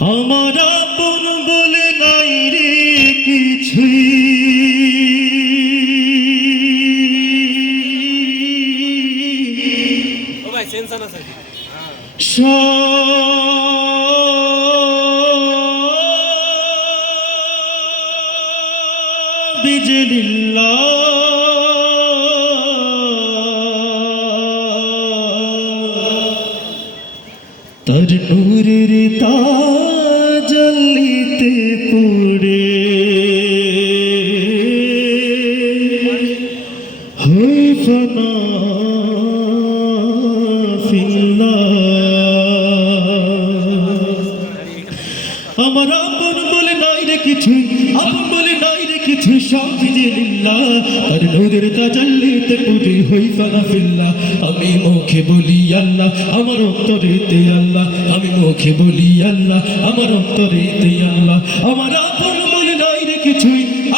আমার আপন বলে নাই রে কিছু, ও ভাই সেন্সর আছে বিজলিল্লাহ তার নূরের তাজাল্লিতে পড়ে হই ফানা আমার আপন বলে নাই রে কিছু, আপন বলে নাই রে কিছু, সব বিজলিল্লাহ তার নূরের তাজাল্লিতে পড়ে হই ফানা ফিল্লাহ। আমি মুখে বলি আল্লাহ, আমার অন্তরেতে আল্লাহ, আমি মুখে বলি আল্লাহ, আমার অন্তরেতে আল্লাহ। আমার আপন বলে নাই রে কিছু,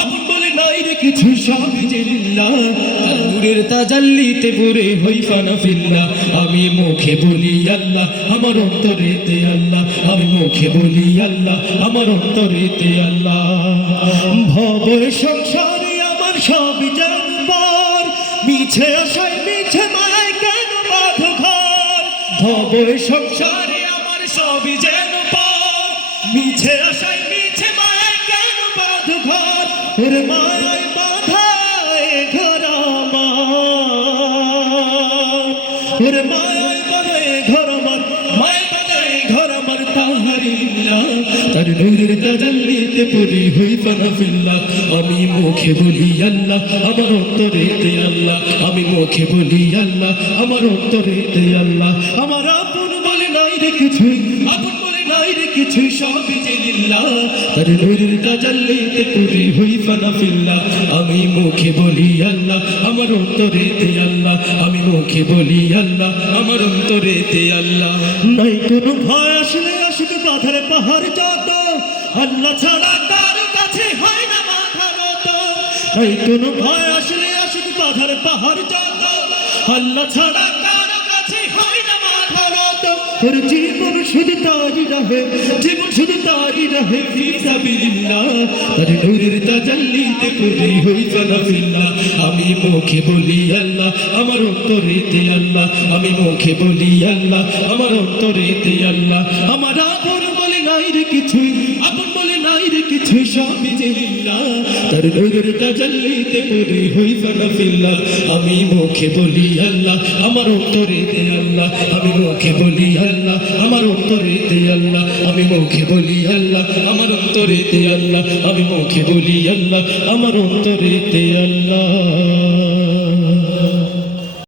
আপন বলে নাই রে কিছু, সব বিজলিল্লাহ তার নূরের তাজাল্লিতে পড়ে হই ফানা ফিল্লাহ। আমি মুখে বলি আল্লাহ, আমার অন্তরেতে আল্লাহ, আমি মুখে বলি আল্লাহ, আমার অন্তরেতে আল্লাহ। ভবের সংসারে আমার সব জানবার, মিছে আশায় মিছে মায় কেন বাঁধ ঘর। ভবের সংসারে আমার সব জানবার, মিছে আশায় মিছে মায় কেন বাঁধ ঘর। ওরে মায় বাঁধায় ঘর আমার, ওরে মায় বাঁধায় ঘর আমার, মায় বাঁধায় ঘর আমার। তাহারিল্লাহ তার নূরের তাজাল্লিতে পড়ে হই ফানা ফিল্লাহ। আমি মুখে বলি আল্লাহ, আমার অন্তরেতে আল্লাহ, আমি মুখে বলি আল্লাহ, আমার অন্তরেতে আল্লাহ। আমার আপন বলে নাই রে কিছু, আপন বলে নাই রে কিছু, সব বিজলিল্লাহ তার নূরের তাজাল্লিতে পড়ে হই ফানা ফিল্লাহ। আমি মুখে বলি আল্লাহ, আমার অন্তরেতে আল্লাহ, আমি মুখে বলি আল্লাহ, আমার অন্তরেতে আল্লাহ। নাই কোনো ভয় আসলে আসবে বাধার পাহাড় যত, আল্লাহ ছাড়া কার কাছে হয় না মাথা নত। নাই কোনো ভয় আসলে আসবে বাধার পাহাড় যত, আল্লাহ ছাড়া কার কাছে হয় না মাথা নত। তোর জীবন শুধু তারই রহে, জীবন শুধু তারই রহে ফি সাবিলিল্লাহ তার নূরের তাজাল্লিতে পড়ে হই ফানা ফিল্লাহ। আমি মুখে বলি আল্লাহ, আমার অন্তরেতে আল্লাহ, আমি মুখে বলি আল্লাহ, আমার অন্তরেতে আল্লাহ। আমার আপন বলে নাই রে কিছু, আপন বলে নাই রে কিছু, সব বিজলিল্লাহ তার নূরের তাজাল্লিতে পড়ে হই ফানা ফিল্লাহ। আমি মুখে বলি আল্লাহ, আমার অন্তরেতে আল্লাহ, আমি মুখে বলি আল্লাহ, আমার অন্তরেতে আল্লাহ, আমি মুখে বলি আল্লাহ, আমার অন্তরেতে আল্লাহ, আমি মুখে বলি আল্লাহ, আমার অন্তরেতে আল্লাহ।